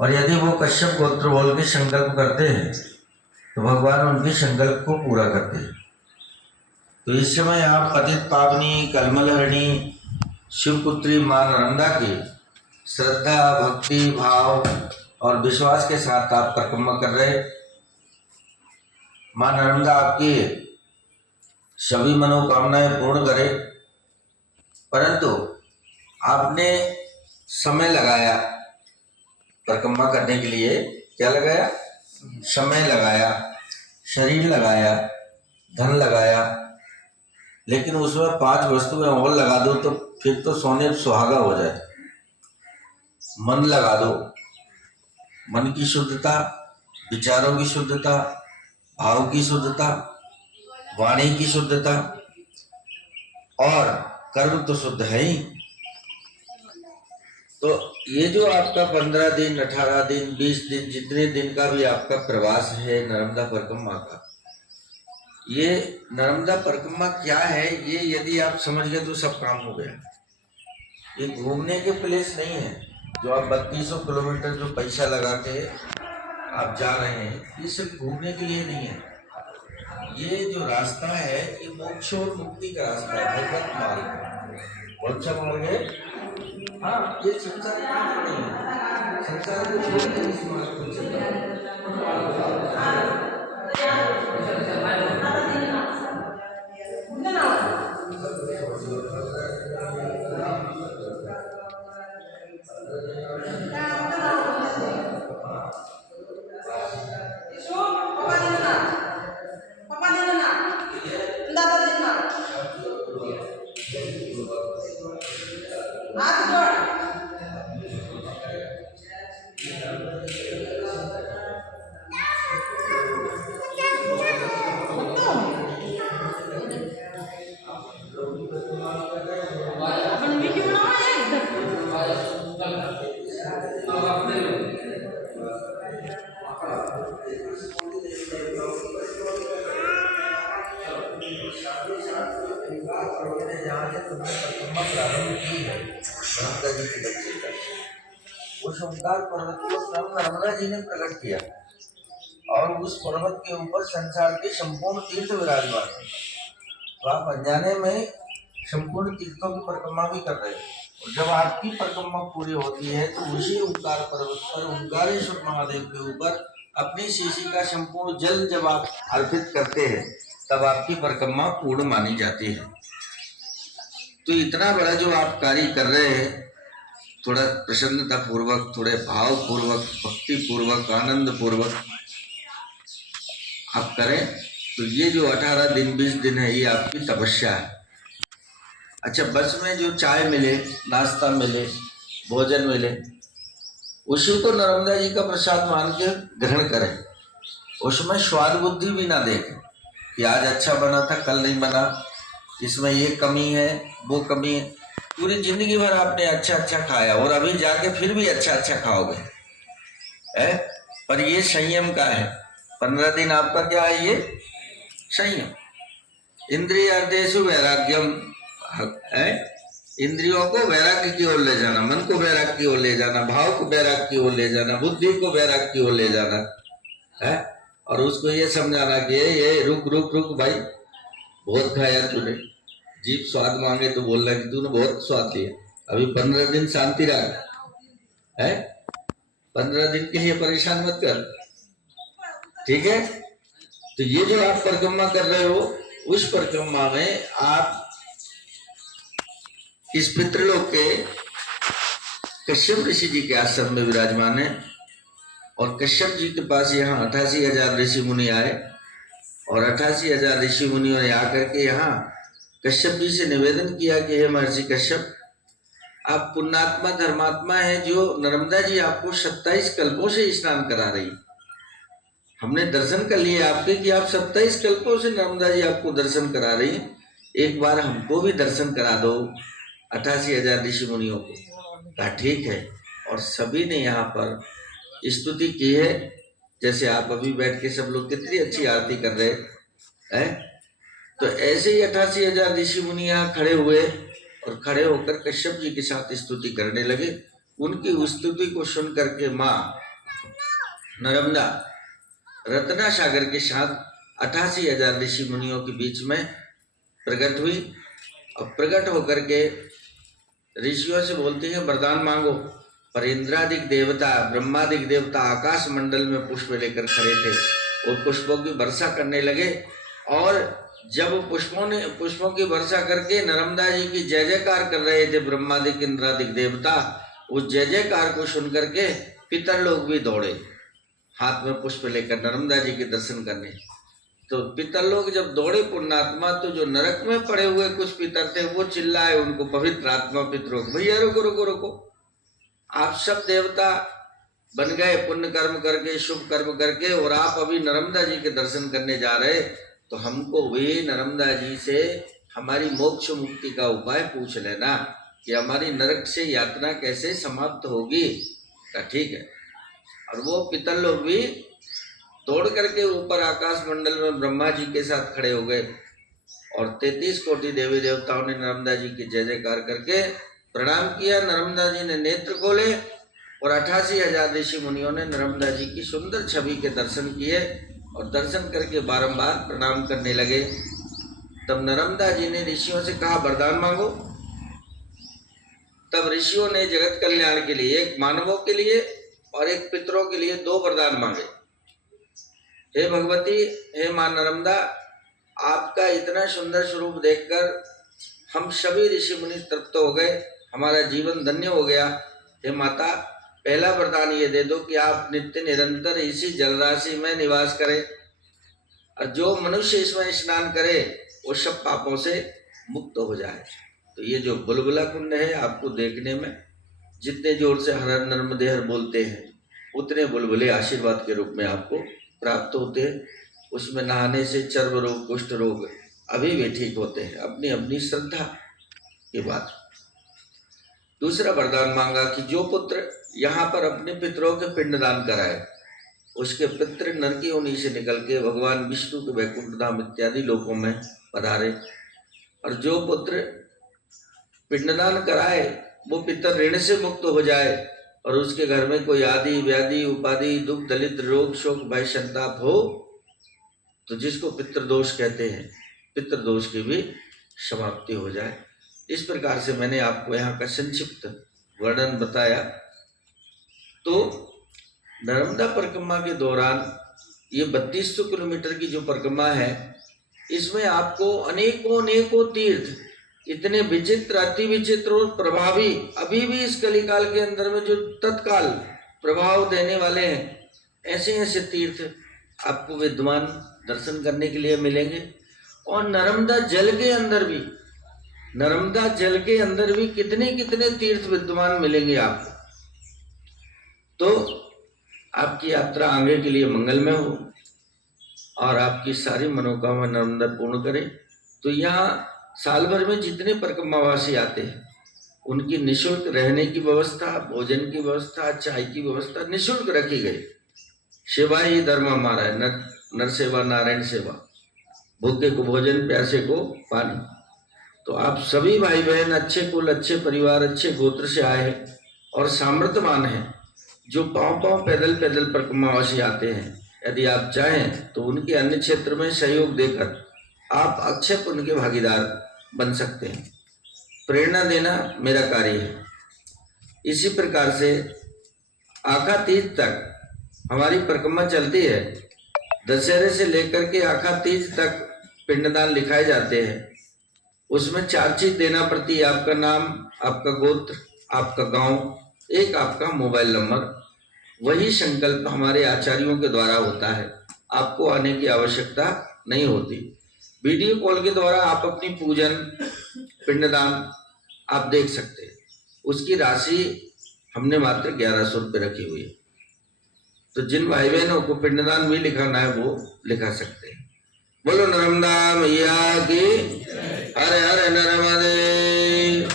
और यदि वो कश्यप गोत्र बोल के संकल्प करते हैं तो भगवान उनके संकल्प को पूरा करते हैं। तो इस समय आप पतित पावनी कलमलहरणी शिवपुत्री मां नर्मदा की श्रद्धा भक्ति भाव और विश्वास के साथ आप परिक्रमा कर रहे। मां नर्मदा आपकी सभी मनोकामनाएं पूर्ण करे। परंतु आपने समय लगाया परिक्रमा करने के लिए। क्या लगाया? समय लगाया, शरीर लगाया, धन लगाया, लेकिन उसमें 5 वस्तुएं और लगा दो तो फिर तो सोने सुहागा हो जाए। मन लगा दो, मन की शुद्धता, विचारों की शुद्धता, भाव की शुद्धता, वाणी की शुद्धता, और कर्म तो शुद्ध है ही। तो ये जो आपका 15 दिन 18 दिन 20 दिन जितने दिन का भी आपका प्रवास है नर्मदा परिक्रमा का, ये नर्मदा परिक्रमा क्या है ये यदि आप समझ गए तो सब काम हो गया। ये घूमने के प्लेस नहीं है जो आप 3200 किलोमीटर जो पैसा लगा के आप जा रहे हैं, ये सिर्फ घूमने के लिए नहीं है। ये जो रास्ता है ये मोक्ष और मुक्ति का रास्ता है, भगवत मार्ग। कौन सा मार्ग है? हाँ, ये संसार का मार्ग नहीं है। संसार को छोड़ के इस मार्ग को चलना है। उस ओंकार पर्वत को स्वयं नर्मदा जी ने प्रकट किया और उस पर्वत के ऊपर संसार के संपूर्ण तीर्थ विराजमान है। तो आप अनजाने में संपूर्ण तीर्थों की परिक्रमा भी कर रहे हैं। और जब आपकी परिक्रमा पूरी होती है तो उसी ओंकार पर्वत पर ओंकारेश्वर महादेव के ऊपर अपनी शीशी का संपूर्ण जल जब आप अर्पित करते हैं तब आपकी परिक्रमा पूर्ण मानी जाती है। तो इतना बड़ा जो आप कार्य कर रहे हैं, थोड़ा प्रसन्नता पूर्वक, थोड़े भाव पूर्वक, भक्ति पूर्वक, आनंद पूर्वक आप करें। तो ये जो 18 दिन 20 दिन है ये आपकी तपस्या है। अच्छा, बस में जो चाय मिले, नाश्ता मिले, भोजन मिले, उसी को नर्मदा जी का प्रसाद मान के ग्रहण करें। उसमें स्वाद बुद्धि भी ना देखें कि आज अच्छा बना था कल नहीं बना, इसमें ये कमी है वो कमी है। पूरी जिंदगी भर आपने अच्छा अच्छा खाया और अभी जाके फिर भी अच्छा अच्छा खाओगे है, पर ये संयम का है। 15 दिन आपका क्या है? ये संयम। इंद्रियार्थेषु वैराग्यम है। इंद्रियों को वैराग्य की ओर ले जाना, मन को वैराग्य की ओर ले जाना, भाव को वैराग्य की ओर ले जाना, बुद्धि को वैराग्य की ओर ले जाना है। और उसको ये समझाना कि ये रुक रुक रुक भाई, बहुत खाया तूने, जीभ स्वाद मांगे तो बोलना कि तूने बहुत स्वाद लिया, अभी 15 दिन शांति रख है। 15 दिन के लिए परेशान मत कर, ठीक है। तो ये जो आप परिक्रमा कर रहे हो, उस परिक्रमा में आप इस पितृलोक के कश्यप ऋषि जी के आश्रम में विराजमान है। और कश्यप जी के पास यहाँ 88,000 ऋषि मुनि आए और 88,000 ऋषि मुनियों ने आकर के यहाँ कश्यप जी से निवेदन किया कि हे महर्षि कश्यप, आप पुण्यात्मा धर्मात्मा है, जो नर्मदा जी आपको 27 कल्पों से स्नान करा रही। हमने दर्शन कर लिए आपके कि आप 27 कल्पों से नर्मदा जी आपको दर्शन करा रही, एक बार हमको भी दर्शन करा दो 88,000 ऋषि मुनियों को। कहा ठीक है। और सभी ने यहाँ पर स्तुति की है, जैसे आप अभी बैठ के सब लोग कितनी अच्छी आरती कर रहे हैं। तो ऐसे ही 88,000 ऋषि मुनि यहाँ खड़े हुए और खड़े होकर कश्यप जी के साथ स्तुति करने लगे। उनकी स्तुति को सुन करके माँ नर्मदा रत्ना सागर के साथ 88,000 ऋषि मुनियों के बीच में प्रकट हुई और प्रकट होकर के ऋषियों से बोलती है वरदान मांगो। पर इंद्रादिक देवता ब्रह्मादिक देवता आकाश मंडल में पुष्प लेकर खड़े थे। वो पुष्पों की वर्षा करने लगे और जब पुष्पों की वर्षा करके नर्मदा जी की जय जयकार कर रहे थे ब्रह्मादिक इंद्रादिक देवता, उस जय जयकार को सुन करके पितर लोग भी दौड़े हाथ में पुष्प लेकर नर्मदा जी के दर्शन करने। तो पितर लोग जब दौड़े पुण्यात्मा, तो जो नरक में पड़े हुए कुछ पितर थे वो चिल्लाए उनको पवित्र आत्मा पितरों को, भैया रुको रुको रुको, आप सब देवता बन गए पुण्य कर्म करके शुभ कर्म करके और आप अभी नर्मदा जी के दर्शन करने जा रहे, तो हमको भी नर्मदा जी से हमारी मोक्ष मुक्ति का उपाय पूछ लेना कि हमारी नरक से यातना कैसे समाप्त होगी। ठीक है। और वो पितर लोग भी दौड़ करके ऊपर आकाश मंडल में ब्रह्मा जी के साथ खड़े हो गए और 33 कोटि देवी देवताओं ने नर्मदा जी की जय जयकार करके प्रणाम किया। नर्मदा जी ने नेत्र खोले और 88,000 ऋषि मुनियों ने नर्मदा जी की सुंदर छवि के दर्शन किए और दर्शन करके बारंबार प्रणाम करने लगे। तब नर्मदा जी ने ऋषियों से कहा वरदान मांगो। तब ऋषियों ने जगत कल्याण के लिए, एक मानवों के लिए और एक पितरों के लिए 2 वरदान मांगे। हे भगवती, हे मां नर्मदा, आपका इतना सुंदर स्वरूप देखकर हम सभी ऋषि मुनि तृप्त हो गए, हमारा जीवन धन्य हो गया। हे माता, पहला वरदान ये दे दो कि आप नित्य निरंतर इसी जलराशि में निवास करें और जो मनुष्य इसमें स्नान करे वो सब पापों से मुक्त हो जाए। तो ये जो बुलबुला कुंड है, आपको देखने में जितने जोर से हर हर नर्मदे हर बोलते हैं उतने बुलबुले आशीर्वाद के रूप में आपको प्राप्त होते हैं। उसमें नहाने से चर्म रोग कुष्ठ रोग अभी भी ठीक होते हैं, अपनी अपनी श्रद्धा की बात। दूसरा वरदान मांगा कि जो पुत्र यहाँ पर अपने पितरों के पिंडदान कराए उसके पितृ नर की योनि से निकल के भगवान विष्णु के वैकुंठ धाम इत्यादि लोकों में पधारे, और जो पुत्र पिंडदान कराए वो पितर ऋण से मुक्त हो जाए और उसके घर में कोई आदि व्याधि उपाधि दुख दलित रोग शोक भय संताप हो, तो जिसको पितृदोष कहते हैं, पितृदोष की भी समाप्ति हो जाए। इस प्रकार से मैंने आपको यहाँ का संक्षिप्त वर्णन बताया। तो नर्मदा परिक्रमा के दौरान ये 3200 किलोमीटर की जो परिक्रमा है, इसमें आपको अनेकों अनेकों तीर्थ इतने विचित्र अति विचित्र और प्रभावी अभी भी इस कलिकाल के अंदर में जो तत्काल प्रभाव देने वाले हैं, ऐसे ऐसे तीर्थ आपको विद्वान दर्शन करने के लिए मिलेंगे। और नर्मदा जल के अंदर भी कितने कितने तीर्थ विद्वान मिलेंगे आपको। तो आपकी यात्रा आगे के लिए मंगलमय हो और आपकी सारी मनोकामना नर्मदा पूर्ण करे। तो यहाँ साल भर में जितने परिक्रमावासी आते हैं उनकी निःशुल्क रहने की व्यवस्था, भोजन की व्यवस्था, चाय की व्यवस्था निःशुल्क रखी गई। सेवा ही धर्म हमारा है, नर सेवा नारायण सेवा, भूखे को भोजन प्यासे को पानी। तो आप सभी भाई बहन अच्छे कुल अच्छे परिवार अच्छे गोत्र से आए हैं और सामर्थ्यवान हैं, जो पांव पैदल परिक्रमावासी आते हैं, यदि आप चाहें तो उनके अन्य क्षेत्र में सहयोग देकर आप अक्षय पुण्य के भागीदार बन सकते हैं। प्रेरणा देना मेरा कार्य है। इसी प्रकार से आखा तीज तक हमारी परिक्रमा चलती है। दशहरे से लेकर के आखा तीज तक पिंडदान लिखाए जाते हैं। उसमें 4 चीज देना पड़ती है, आपका नाम, आपका गोत्र, आपका गांव, एक आपका मोबाइल नंबर। वही संकल्प हमारे आचार्यों के द्वारा होता है, आपको आने की आवश्यकता नहीं होती। वीडियो कॉल के द्वारा आप अपनी पूजन पिंडदान आप देख सकते हैं। उसकी राशि हमने मात्र 1100 रुपये रखी हुई है। तो जिन भाई बहनों को पिंडदान भी लिखाना है वो लिखा सकते हैं। बोलो नर्मदा मैया की, हर हर नर्मदे।